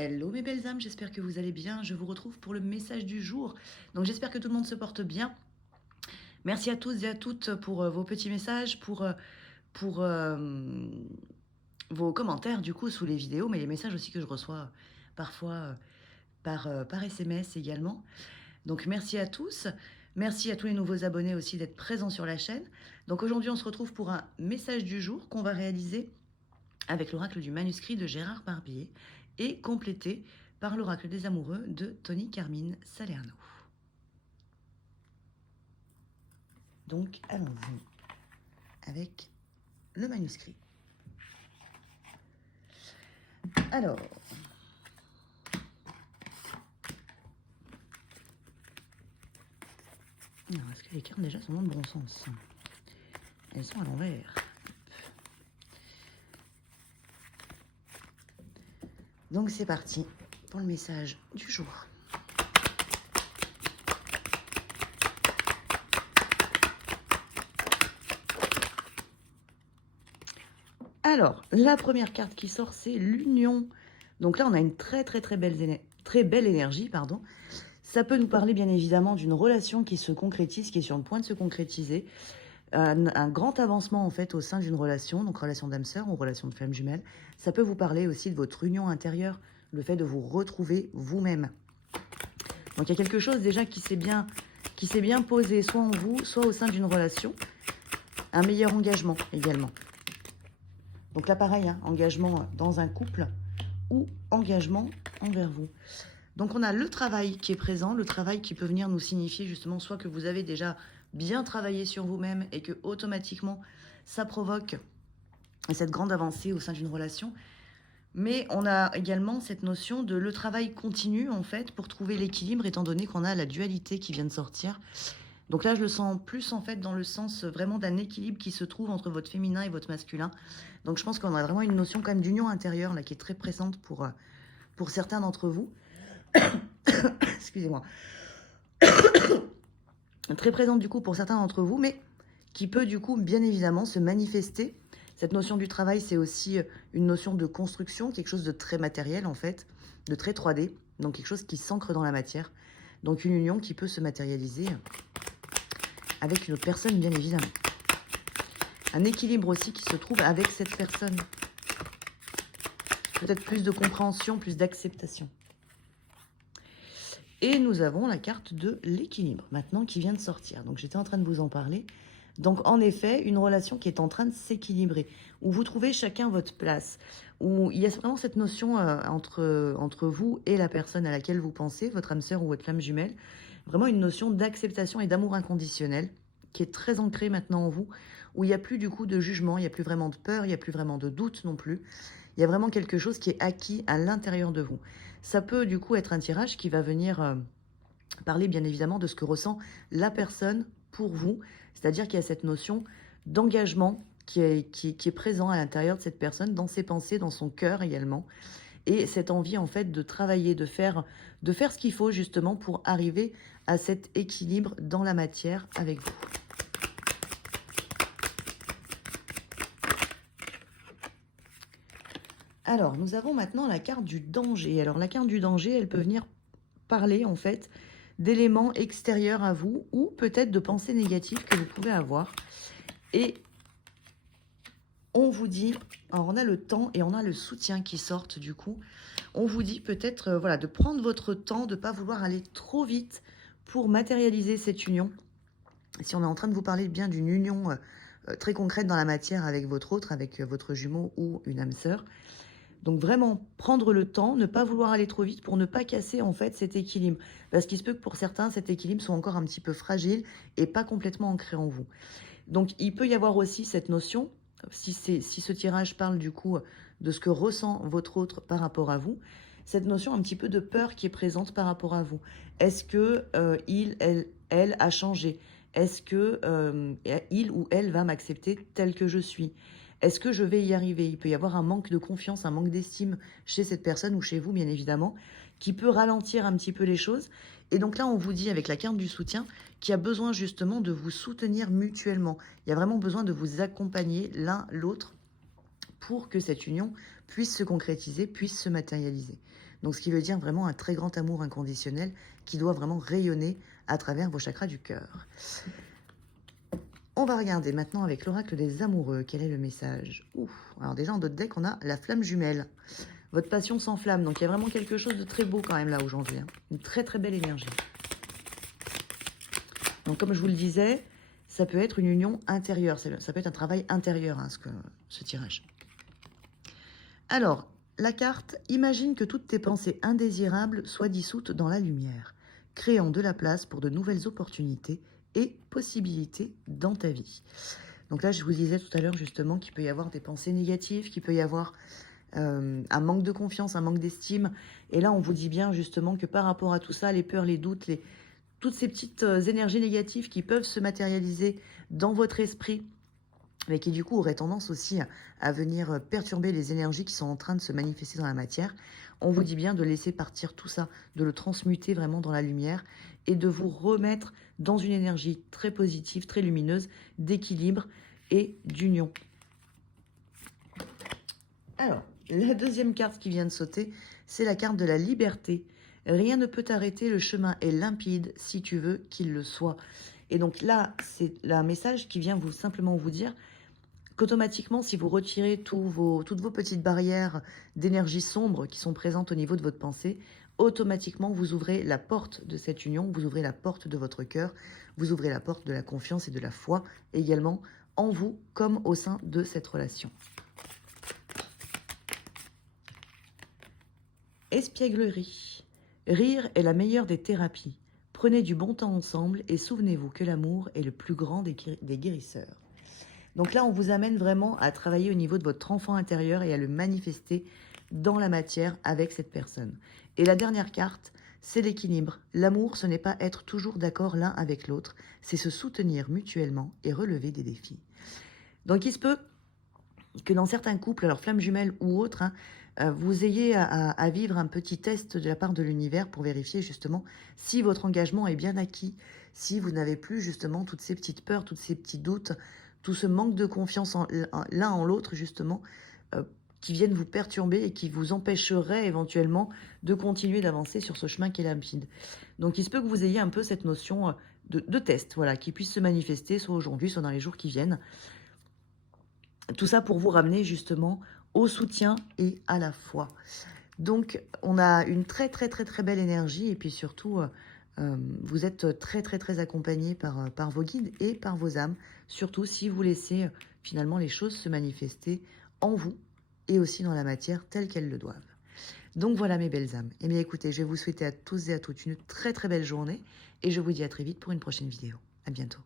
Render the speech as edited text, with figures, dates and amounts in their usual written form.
Hello mes belles âmes, j'espère que vous allez bien. Je vous retrouve pour le message du jour. Donc j'espère que tout le monde se porte bien. Merci à tous et à toutes pour vos petits messages, pour vos commentaires du coup sous les vidéos, mais les messages aussi que je reçois parfois par SMS également. Donc merci à tous. Merci à tous les nouveaux abonnés aussi d'être présents sur la chaîne. Donc aujourd'hui on se retrouve pour un message du jour qu'on va réaliser avec l'oracle du manuscrit de Gérard Barbier et complété par l'oracle des amoureux de Tony Carmine Salerno. Donc allons-y avec le manuscrit. Alors, est-ce que les cartes déjà sont dans le bon sens? Elles sont à l'envers. Donc c'est parti pour le message du jour. Alors, la première carte qui sort, c'est l'union. Donc là, on a une très belle énergie, pardon. Ça peut nous parler bien évidemment d'une relation qui se concrétise, qui est sur le point de se concrétiser. Un grand avancement en fait au sein d'une relation, donc relation d'âme-sœur ou relation de flamme jumelle. Ça peut vous parler aussi de votre union intérieure, le fait de vous retrouver vous-même. Donc il y a quelque chose déjà qui s'est bien posé, soit en vous, soit au sein d'une relation. Un meilleur engagement également. Donc là pareil, hein, engagement dans un couple ou engagement envers vous. Donc on a le travail qui est présent, le travail qui peut venir nous signifier justement soit que vous avez déjà bien travaillé sur vous-même et que automatiquement ça provoque cette grande avancée au sein d'une relation. Mais on a également cette notion de le travail continu en fait pour trouver l'équilibre étant donné qu'on a la dualité qui vient de sortir. Donc là je le sens plus en fait dans le sens vraiment d'un équilibre qui se trouve entre votre féminin et votre masculin. Donc je pense qu'on a vraiment une notion quand même d'union intérieure là qui est très présente pour certains d'entre vous. Excusez-moi. Très présente du coup pour certains d'entre vous, mais qui peut du coup bien évidemment se manifester. Cette notion du travail, c'est aussi une notion de construction, quelque chose de très matériel en fait, de très 3D, donc quelque chose qui s'ancre dans la matière. Donc une union qui peut se matérialiser avec une autre personne bien évidemment. Un équilibre aussi qui se trouve avec cette personne. Peut-être plus de compréhension, plus d'acceptation. Et nous avons la carte de l'équilibre, maintenant, qui vient de sortir. Donc, j'étais en train de vous en parler. Donc, en effet, une relation qui est en train de s'équilibrer, où vous trouvez chacun votre place, où il y a vraiment cette notion entre vous et la personne à laquelle vous pensez, votre âme sœur ou votre flamme jumelle, vraiment une notion d'acceptation et d'amour inconditionnel, qui est très ancrée maintenant en vous, où il n'y a plus du coup de jugement, il n'y a plus vraiment de peur, il n'y a plus vraiment de doute non plus. Il y a vraiment quelque chose qui est acquis à l'intérieur de vous. Ça peut du coup être un tirage qui va venir parler bien évidemment de ce que ressent la personne pour vous. C'est-à-dire qu'il y a cette notion d'engagement qui est présent à l'intérieur de cette personne, dans ses pensées, dans son cœur également. Et cette envie en fait de travailler, de faire ce qu'il faut justement pour arriver à cet équilibre dans la matière avec vous. Alors, nous avons maintenant la carte du danger. Alors, la carte du danger, elle peut venir parler, en fait, d'éléments extérieurs à vous ou peut-être de pensées négatives que vous pouvez avoir. Et on vous dit, alors on a le temps et on a le soutien qui sortent du coup. On vous dit peut-être voilà, de prendre votre temps, de ne pas vouloir aller trop vite pour matérialiser cette union. Si on est en train de vous parler bien d'une union très concrète dans la matière avec votre autre, avec votre jumeau ou une âme sœur. Donc vraiment prendre le temps, ne pas vouloir aller trop vite pour ne pas casser en fait cet équilibre. Parce qu'il se peut que pour certains, cet équilibre soit encore un petit peu fragile et pas complètement ancré en vous. Donc il peut y avoir aussi cette notion, si ce tirage parle du coup de ce que ressent votre autre par rapport à vous, cette notion un petit peu de peur qui est présente par rapport à vous. Est-ce que elle a changé? Est-ce que il ou elle va m'accepter tel que je suis? Est-ce que je vais y arriver? Il peut y avoir un manque de confiance, un manque d'estime chez cette personne ou chez vous, bien évidemment, qui peut ralentir un petit peu les choses. Et donc là, on vous dit, avec la carte du soutien, qu'il y a besoin justement de vous soutenir mutuellement. Il y a vraiment besoin de vous accompagner l'un l'autre pour que cette union puisse se concrétiser, puisse se matérialiser. Donc, ce qui veut dire vraiment un très grand amour inconditionnel qui doit vraiment rayonner à travers vos chakras du cœur. On va regarder maintenant avec l'oracle des amoureux. Quel est le message? Ouf. Alors déjà, en d'autres decks, on a la flamme jumelle. Votre passion s'enflamme. Donc, il y a vraiment quelque chose de très beau quand même là aujourd'hui. Hein. Une très, très belle énergie. Donc, comme je vous le disais, ça peut être une union intérieure. Ça peut être un travail intérieur, hein, ce tirage. Alors, la carte, imagine que toutes tes pensées indésirables soient dissoutes dans la lumière, créant de la place pour de nouvelles opportunités et possibilités dans ta vie. Donc là, je vous disais tout à l'heure justement qu'il peut y avoir des pensées négatives, qu'il peut y avoir un manque de confiance, un manque d'estime. Et là, on vous dit bien justement que par rapport à tout ça, les peurs, les doutes, toutes ces petites énergies négatives qui peuvent se matérialiser dans votre esprit, mais qui du coup auraient tendance aussi à venir perturber les énergies qui sont en train de se manifester dans la matière, on vous dit bien de laisser partir tout ça, de le transmuter vraiment dans la lumière et de vous remettre dans une énergie très positive, très lumineuse, d'équilibre et d'union. Alors, la deuxième carte qui vient de sauter, c'est la carte de la liberté. Rien ne peut t'arrêter, le chemin est limpide si tu veux qu'il le soit. Et donc là, c'est un message qui vient simplement vous dire qu'automatiquement, si vous retirez toutes vos petites barrières d'énergie sombre qui sont présentes au niveau de votre pensée, automatiquement, vous ouvrez la porte de cette union, vous ouvrez la porte de votre cœur, vous ouvrez la porte de la confiance et de la foi également en vous comme au sein de cette relation. Espièglerie. Rire est la meilleure des thérapies. Prenez du bon temps ensemble et souvenez-vous que l'amour est le plus grand des guérisseurs. Donc là, on vous amène vraiment à travailler au niveau de votre enfant intérieur et à le manifester dans la matière avec cette personne. Et la dernière carte, c'est l'équilibre. L'amour, ce n'est pas être toujours d'accord l'un avec l'autre, c'est se soutenir mutuellement et relever des défis. Donc il se peut que dans certains couples, alors flamme jumelle ou autres, hein, vous ayez à vivre un petit test de la part de l'univers pour vérifier justement si votre engagement est bien acquis, si vous n'avez plus justement toutes ces petites peurs, tous ces petits doutes, tout ce manque de confiance l'un en l'autre justement, qui viennent vous perturber et qui vous empêcheraient éventuellement de continuer d'avancer sur ce chemin qui est limpide. Donc il se peut que vous ayez un peu cette notion de test, voilà, qui puisse se manifester soit aujourd'hui, soit dans les jours qui viennent. Tout ça pour vous ramener justement au soutien et à la foi. Donc, on a une très, très, très, très belle énergie. Et puis surtout, vous êtes très, très, très accompagné par vos guides et par vos âmes. Surtout si vous laissez finalement les choses se manifester en vous et aussi dans la matière telle qu'elles le doivent. Donc voilà mes belles âmes. Eh bien écoutez, je vais vous souhaiter à tous et à toutes une très, très belle journée. Et je vous dis à très vite pour une prochaine vidéo. À bientôt.